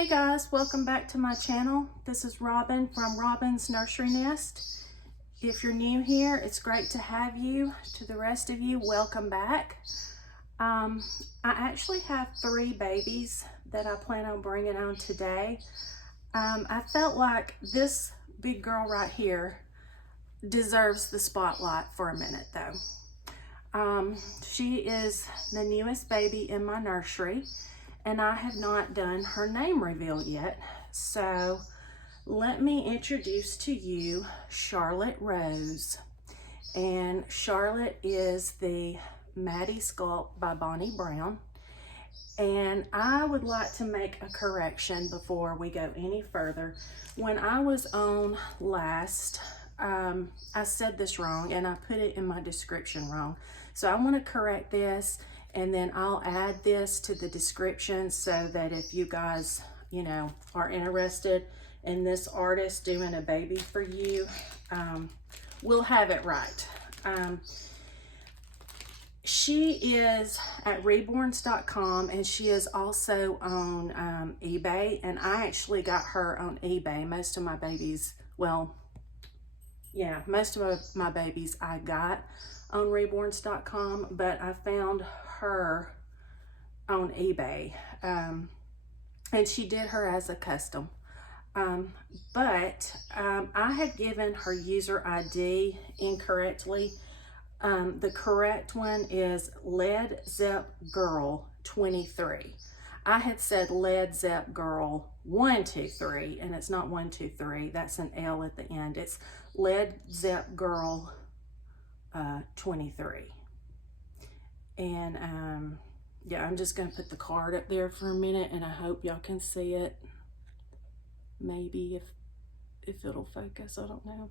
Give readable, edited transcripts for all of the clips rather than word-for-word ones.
Hey guys, welcome back to my channel. This is Robin from Robin's Nursery Nest. If you're new here, it's great to have you. To the rest of you, welcome back. I actually have 3 babies that I plan on bringing on today. I felt like this big girl right here deserves the spotlight for a minute though. She is the newest baby in my nursery, and I have not done her name reveal yet. So let me introduce to you Charlotte Rose. And Charlotte is the Maddie sculpt by Bonnie Brown. And I would like to make a correction before we go any further. When I was on last, I said this wrong and I put it in my description wrong. So I want to correct this, and then I'll add this to the description so that if you guys, you know, are interested in this artist doing a baby for you, we'll have it right. She is at reborns.com, and she is also on eBay, and I actually got her on eBay. Most of my babies, well, yeah, most of my babies I got on reborns.com, but I found her on eBay, and she did her as a custom. But I had given her user ID incorrectly. The correct one is Led Zepp Girl 23. I had said Led Zepp Girl 123, and it's not 123. That's an L at the end. It's Led Zepp Girl 23. And yeah, I'm just gonna put the card up there for a minute, and I hope y'all can see it. Maybe if it'll focus, I don't know.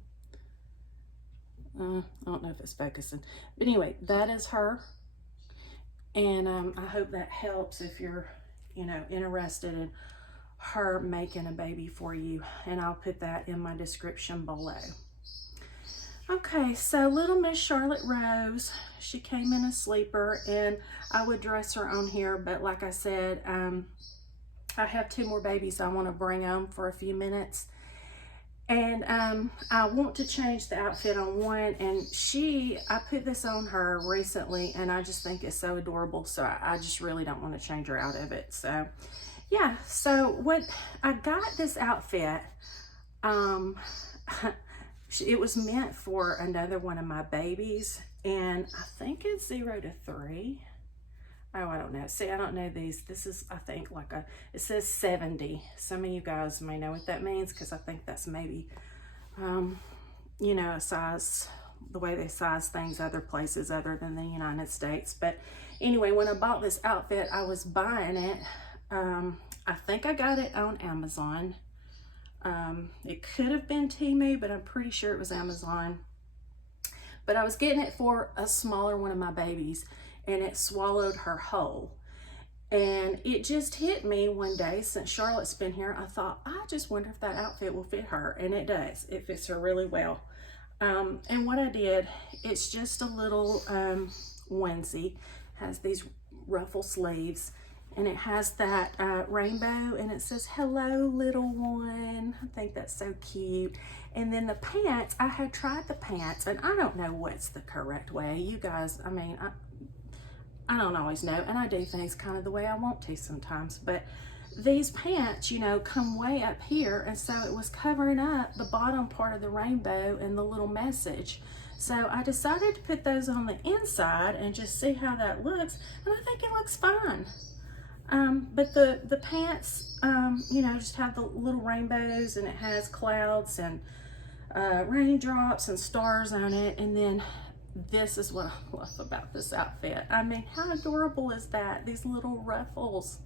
I don't know if it's focusing, but anyway, that is her. And I hope that helps if you're, you know, interested in her making a baby for you, and I'll put that in my description below. Okay, so little Miss Charlotte Rose, she came in a sleeper, and I would dress her on here, but like I said, I have 2 more babies I want to bring on for a few minutes. And I want to change the outfit on one, and I put this on her recently, and I just think it's so adorable, so I just really don't want to change her out of it. So yeah, so what I got this outfit, it was meant for another one of my babies, and I think it's 0 to 3. Oh, I don't know. See, I don't know these. This is, I think, like it says 70. Some of you guys may know what that means, because I think that's maybe, you know, a size, the way they size things other places other than the United States. But anyway, when I bought this outfit, I was buying it. I think I got it on Amazon. It could have been Temu, but I'm pretty sure it was Amazon. But I was getting it for a smaller one of my babies, and it swallowed her whole. And it just hit me one day, since Charlotte's been here, I thought, I just wonder if that outfit will fit her. And it does. It fits her really well. And what I did, it's just a little onesie, has these ruffle sleeves, and it has that rainbow, and it says, hello, little one. I think that's so cute. And then the pants, I had tried the pants, and I don't know what's the correct way. You guys, I mean, I don't always know, and I do things kind of the way I want to sometimes, but these pants, you know, come way up here, and so it was covering up the bottom part of the rainbow and the little message. So I decided to put those on the inside and just see how that looks, and I think it looks fine. But the pants, you know, just have the little rainbows, and it has clouds and raindrops and stars on it. And then this is what I love about this outfit. I mean, how adorable is that? These little ruffles.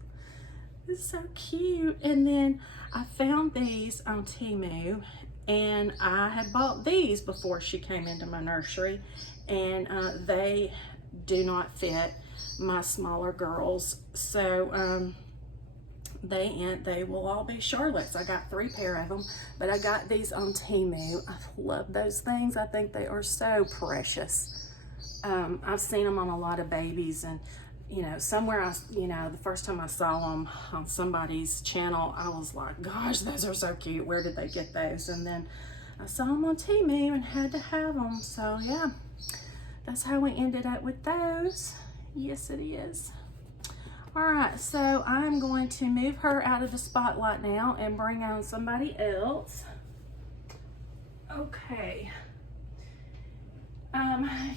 It's so cute. And then I found these on Temu, and I had bought these before she came into my nursery, and they do not fit my smaller girls. So they will all be Charlotte's. I got 3 pair of them, but I got these on Temu. I love those things. I think they are so precious. I've seen them on a lot of babies, and you know, somewhere you know, the first time I saw them on somebody's channel, I was like, gosh, those are so cute. Where did they get those? And then I saw them on TV and had to have them. So yeah, that's how we ended up with those. Yes, it is. All right, so I'm going to move her out of the spotlight now and bring on somebody else. Okay.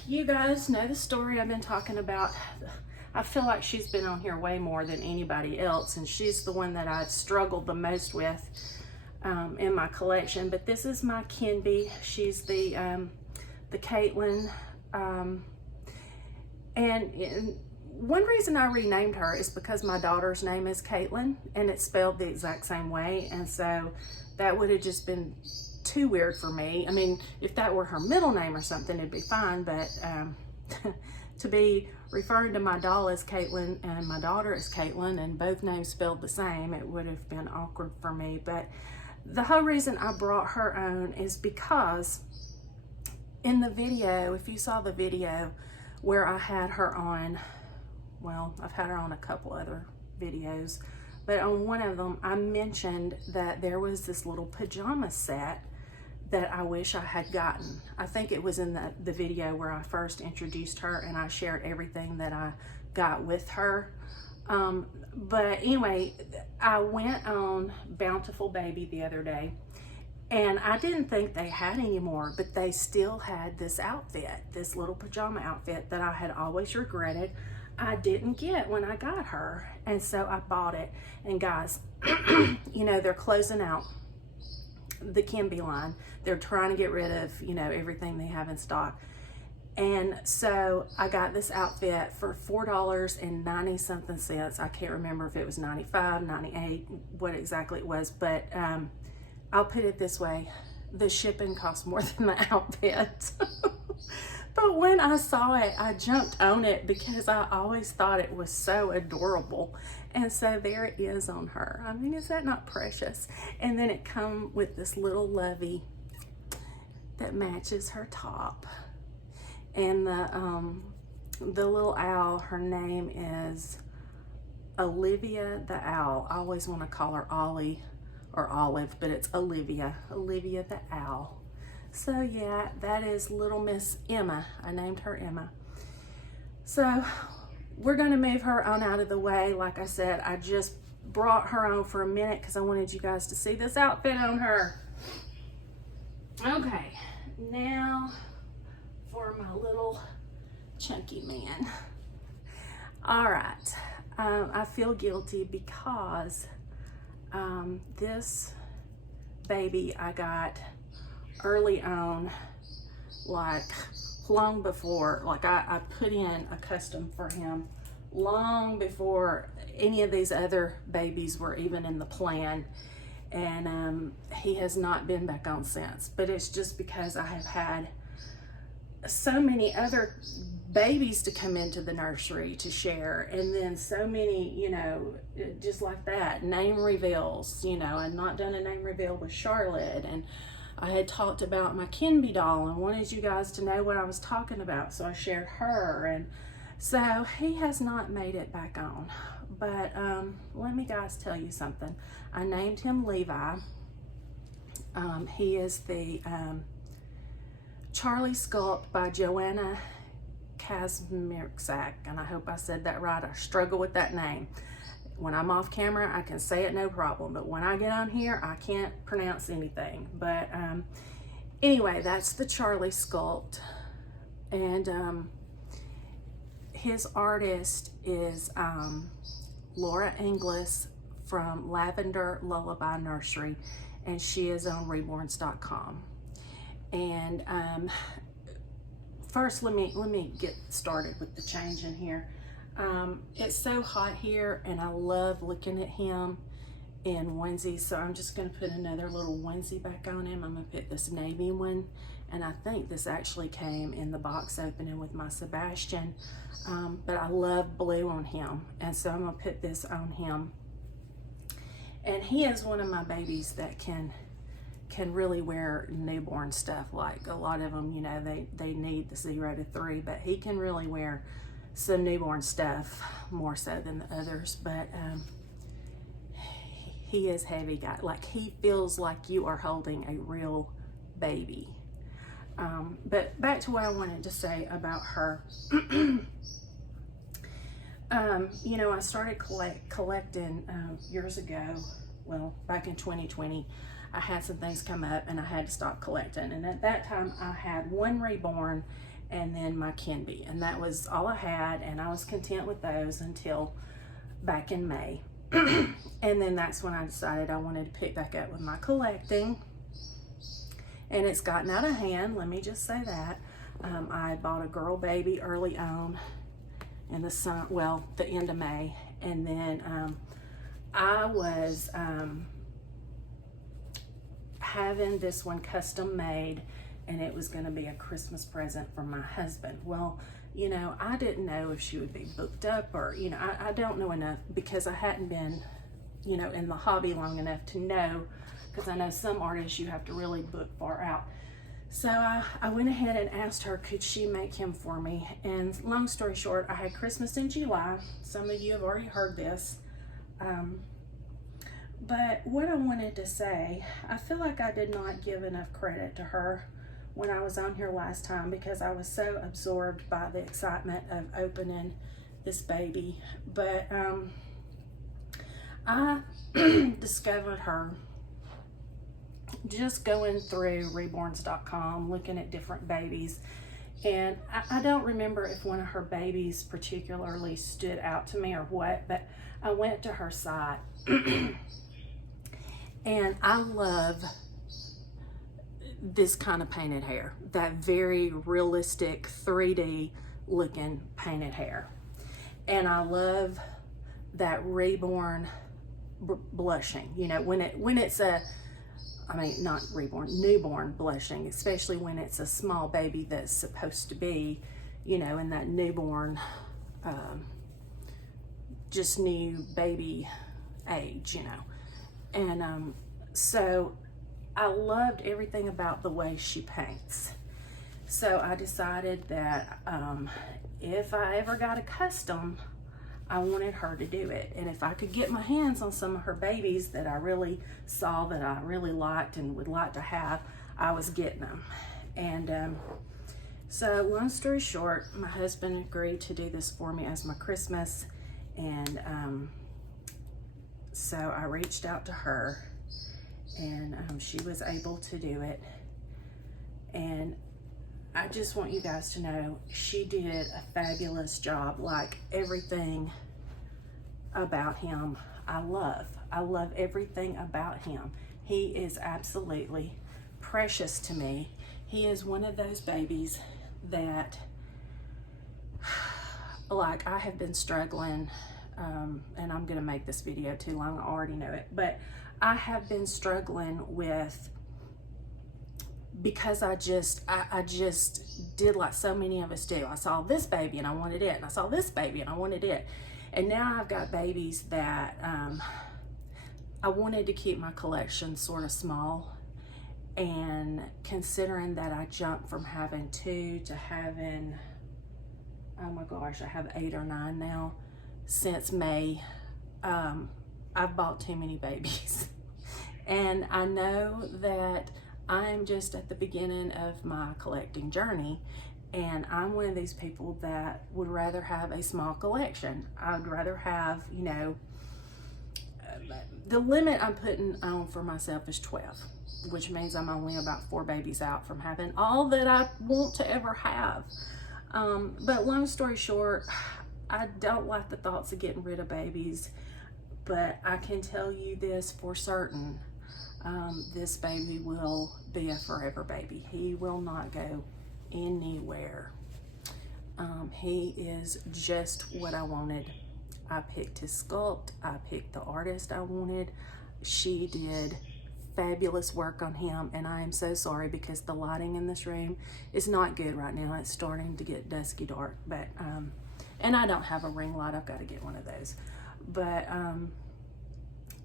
You guys know the story I've been talking about. I feel like she's been on here way more than anybody else, and she's the one that I've struggled the most with in my collection. But this is my Kinby. She's the Katelyn, and one reason I renamed her is because my daughter's name is Katelyn, and it's spelled the exact same way, and so that would have just been too weird for me. I mean, if that were her middle name or something, it'd be fine, but to be referring to my doll as Katelyn and my daughter as Katelyn and both names spelled the same, it would have been awkward for me. But the whole reason I brought her on is because in the video, if you saw the video where I had her on, well, I've had her on a couple other videos, but on one of them I mentioned that there was this little pajama set that I wish I had gotten. I think it was in the video where I first introduced her and I shared everything that I got with her. But anyway, I went on Bountiful Baby the other day, and I didn't think they had any more, but they still had this outfit, this little pajama outfit that I had always regretted I didn't get when I got her. And so I bought it. And guys, you know, they're closing out the Kinby line. They're trying to get rid of, you know, everything they have in stock. And so I got this outfit for $4.90 something cents. I can't remember if it was 95, 98, what exactly it was, but I'll put it this way. The shipping cost more than the outfit. But when I saw it, I jumped on it because I always thought it was so adorable. And so there it is on her. I mean, is that not precious? And then it comes with this little lovey that matches her top. And the little owl, her name is Olivia the Owl. I always want to call her Ollie or Olive, but it's Olivia the Owl. So yeah, that is little Miss Emma. I named her Emma. So we're gonna move her on out of the way. Like I said, I just brought her on for a minute because I wanted you guys to see this outfit on her. Okay, now for my little chunky man. All right, I feel guilty because this baby I got early on, like long before, like I put in a custom for him long before any of these other babies were even in the plan, and he has not been back on since. But it's just because I have had so many other babies to come into the nursery to share, and then so many, you know, just like that, name reveals. You know, I'd not done a name reveal with Charlotte, and I had talked about my Kinby doll and wanted you guys to know what I was talking about, so I shared her. And so he has not made it back on. But let me guys tell you something. I named him Levi. He is the Charlie Sculpt by Joanna Kazmierczack, and I hope I said that right. I struggle with that name. When I'm off camera, I can say it no problem, but when I get on here, I can't pronounce anything. But anyway, that's the Charlie sculpt, and his artist is Laura Inglis from Lavender Lullaby Nursery, and she is on reborns.com. And first, let me get started with the change in here. It's so hot here, and I love looking at him in onesies, so I'm just going to put another little onesie back on him. I'm going to put this navy one, and I think this actually came in the box opening with my Sebastian, but I love blue on him, and so I'm going to put this on him. And he is one of my babies that can really wear newborn stuff. Like a lot of them, you know, they need the 0 to 3, but he can really wear some newborn stuff more so than the others, but he is heavy guy. Like, he feels like you are holding a real baby. But back to what I wanted to say about her. You know, I started collecting years ago. Well, back in 2020, I had some things come up and I had to stop collecting. And at that time, I had one reborn and then my Kinby, and that was all I had, and I was content with those until back in May. And then that's when I decided I wanted to pick back up with my collecting, and it's gotten out of hand, let me just say that. I bought a girl baby early on in the end of May, and then I was having this one custom made, and it was going to be a Christmas present for my husband. Well, you know, I didn't know if she would be booked up, or, you know, I don't know enough, because I hadn't been, you know, in the hobby long enough to know, because I know some artists you have to really book far out. So I went ahead and asked her, could she make him for me? And long story short, I had Christmas in July. Some of you have already heard this. But what I wanted to say, I feel like I did not give enough credit to her when I was on here last time, because I was so absorbed by the excitement of opening this baby. But I discovered her just going through reborns.com, looking at different babies. And I don't remember if one of her babies particularly stood out to me or what, but I went to her site and I love this kind of painted hair, that very realistic 3D looking painted hair. And I love that reborn blushing, you know, when it's a, I mean, not reborn, newborn blushing, especially when it's a small baby that's supposed to be, you know, in that newborn, just new baby age, you know. And so I loved everything about the way she paints. So I decided that if I ever got a custom, I wanted her to do it. And if I could get my hands on some of her babies that I really saw that I really liked and would like to have, I was getting them. And so long story short, my husband agreed to do this for me as my Christmas. And so I reached out to her, and she was able to do it. And I just want you guys to know she did a fabulous job. Like, everything about him I love. I love everything about him. He is absolutely precious to me. He is one of those babies that, like, I have been struggling, and I'm gonna make this video too long, I already know it, but I have been struggling with, because I just did like so many of us do. I saw this baby and I wanted it, and I saw this baby and I wanted it. And now I've got babies that I wanted to keep my collection sort of small. And considering that I jumped from having 2 to having, oh my gosh, I have 8 or 9 now since May, I've bought too many babies. And I know that I'm just at the beginning of my collecting journey, and I'm one of these people that would rather have a small collection. I'd rather have, you know, the limit I'm putting on for myself is 12, which means I'm only about 4 babies out from having all that I want to ever have. But long story short, I don't like the thoughts of getting rid of babies, but I can tell you this for certain. This baby will be a forever baby. He will not go anywhere. He is just what I wanted. I picked his sculpt. I picked the artist I wanted. She did fabulous work on him, and I am so sorry because the lighting in this room is not good right now. It's starting to get dusky dark, but and I don't have a ring light. I've got to get one of those. But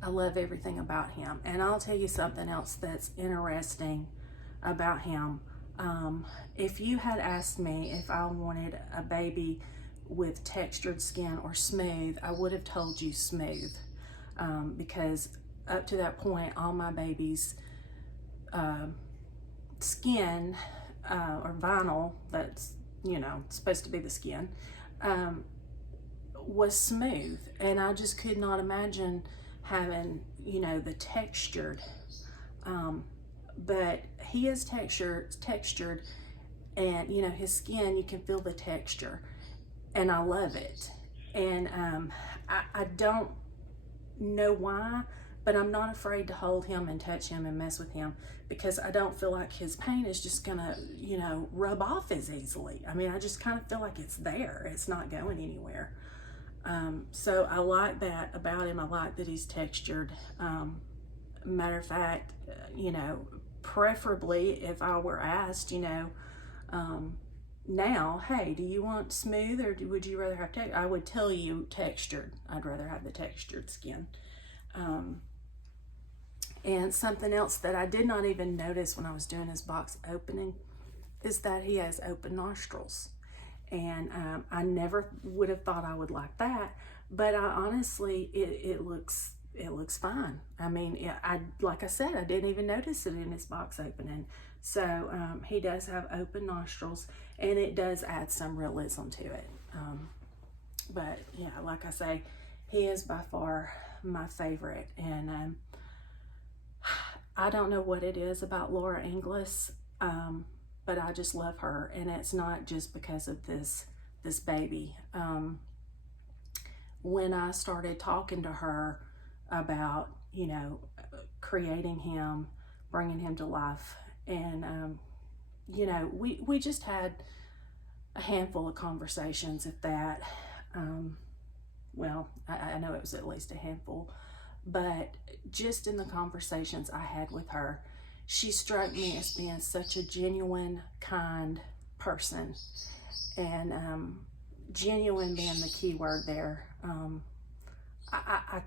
I love everything about him. And I'll tell you something else that's interesting about him. If you had asked me if I wanted a baby with textured skin or smooth, I would have told you smooth, because up to that point, all my babies' skin or vinyl, that's, you know, supposed to be the skin, was smooth, and I just could not imagine having, you know, the textured, but he is textured, and, you know, his skin, you can feel the texture, and I love it. And I don't know why, but I'm not afraid to hold him and touch him and mess with him, because I don't feel like his paint is just gonna, you know, rub off as easily. I mean, I just kind of feel like it's there. It's not going anywhere. So I like that about him. I like that he's textured. Matter of fact, you know, preferably if I were asked, you know, now, hey, do you want smooth or would you rather have textured? I would tell you textured. I'd rather have the textured skin. And something else that I did not even notice when I was doing his box opening is that he has open nostrils. And I never would have thought I would like that, but I honestly, it looks fine. I mean, like I said, I didn't even notice it in his box opening. So he does have open nostrils, and it does add some realism to it. But yeah, like I say, he is by far my favorite, and I don't know what it is about Laura Inglis, but I just love her, and it's not just because of this baby. When I started talking to her about, you know, creating him, bringing him to life, and you know, we just had a handful of conversations, if that. Well, I know it was at least a handful, but just in the conversations I had with her, she struck me as being such a genuine, kind person, and genuine being the key word there. I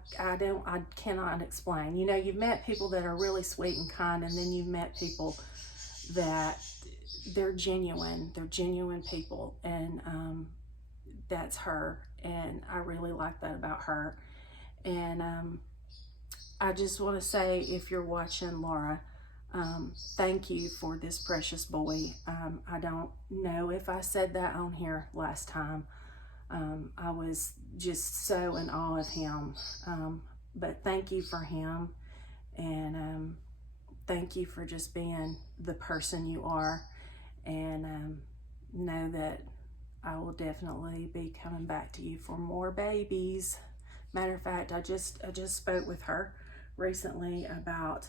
cannot explain. You know, you've met people that are really sweet and kind, and then you've met people that they're genuine people, and that's her, and I really like that about her. And I just want to say, if you're watching, Laura, thank you for this precious boy. I don't know if I said that on here last time. I was just so in awe of him, but thank you for him, and thank you for just being the person you are, and know that I will definitely be coming back to you for more babies. Matter of fact, I just spoke with her recently about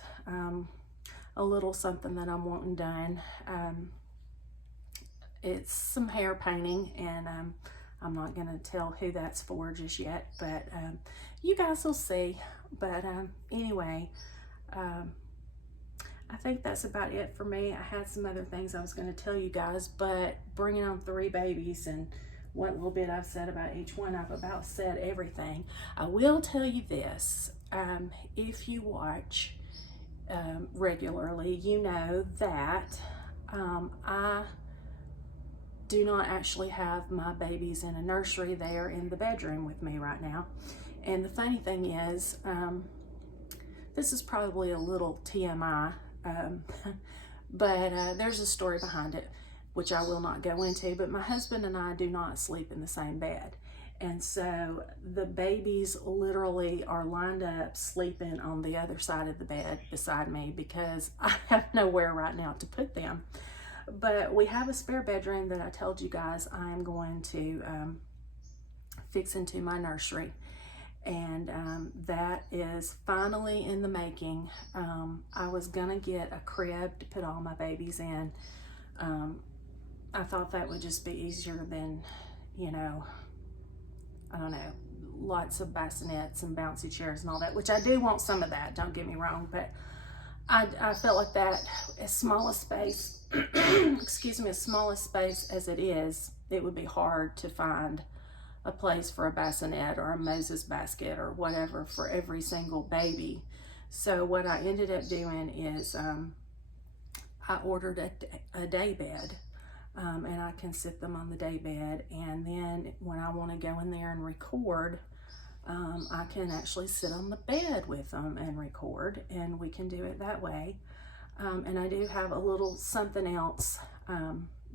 a little something that I'm wanting done. It's some hair painting, and I'm not going to tell who that's for just yet, but you guys will see. But anyway, I think that's about it for me. I had some other things I was going to tell you guys, but bringing on 3 babies and what little bit I've said about each one, I've about said everything. I will tell you this, if you watch regularly, you know that I do not actually have my babies in a nursery. They are in the bedroom with me right now. And the funny thing is, this is probably a little TMI, but there's a story behind it, which I will not go into, but my husband and I do not sleep in the same bed. And so the babies literally are lined up sleeping on the other side of the bed beside me, because I have nowhere right now to put them. But we have a spare bedroom that I told you guys I am going to fix into my nursery. And that is finally in the making. I was gonna get a crib to put all my babies in. I thought that would just be easier than, you know, I don't know, lots of bassinets and bouncy chairs and all that, which I do want some of that, don't get me wrong, but I felt like that, as small a space, excuse me, as small a space as it is, it would be hard to find a place for a bassinet or a Moses basket or whatever for every single baby. So what I ended up doing is I ordered a day bed. and I can sit them on the day bed, and then when I want to go in there and record, I can actually sit on the bed with them and record, and we can do it that way. And I do have a little something else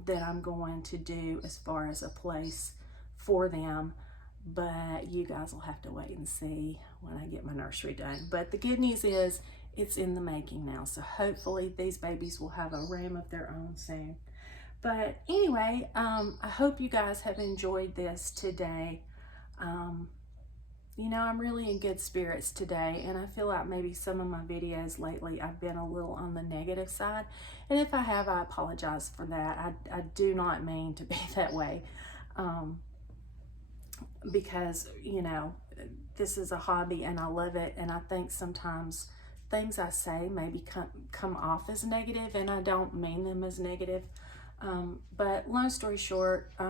that I'm going to do as far as a place for them, but you guys will have to wait and see when I get my nursery done. But the good news is it's in the making now, so hopefully these babies will have a room of their own soon. But anyway, I hope you guys have enjoyed this today. You know, I'm really in good spirits today, and I feel like maybe some of my videos lately I've been a little on the negative side, and if I have, I apologize for that. I do not mean to be that way, because, you know, this is a hobby and I love it, and I think sometimes things I say maybe come off as negative, and I don't mean them as negative. But long story short, I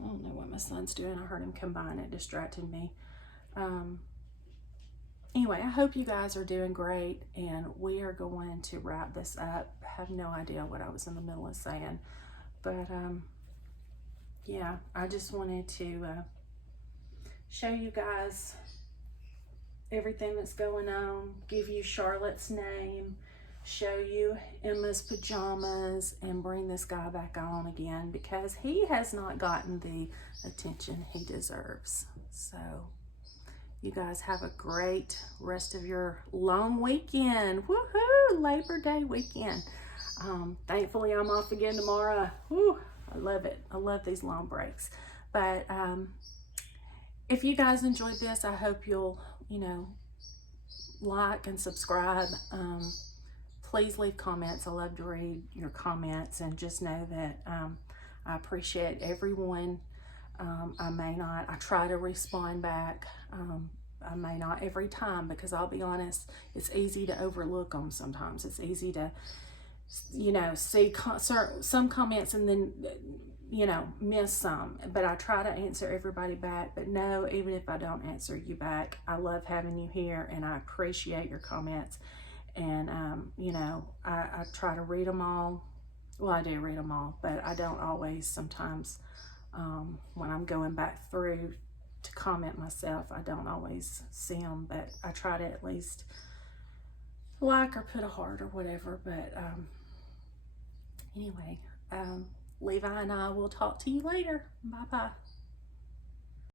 don't know what my son's doing. I heard him come by and it distracted me. Anyway, I hope you guys are doing great, and we are going to wrap this up. I have no idea what I was in the middle of saying, but yeah, I just wanted to show you guys everything that's going on, give you Charlotte's name, show you Emma's pajamas, and bring this guy back on again because he has not gotten the attention he deserves. So you guys have a great rest of your long weekend. Woohoo! Labor Day weekend. Thankfully I'm off again tomorrow. Woo! I love it. I love these long breaks. But if you guys enjoyed this, I hope you'll, you know, like and subscribe. Please leave comments. I love to read your comments, and just know that I appreciate everyone. I try to respond back. I may not every time, because I'll be honest, it's easy to overlook them sometimes. It's easy to, you know, see some comments and then, you know, miss some. But I try to answer everybody back. But no, even if I don't answer you back, I love having you here, and I appreciate your comments. And, you know, I try to read them all. Well, I do read them all, but I don't always. Sometimes when I'm going back through to comment myself, I don't always see them, but I try to at least like or put a heart or whatever. But anyway, Levi and I will talk to you later. Bye-bye.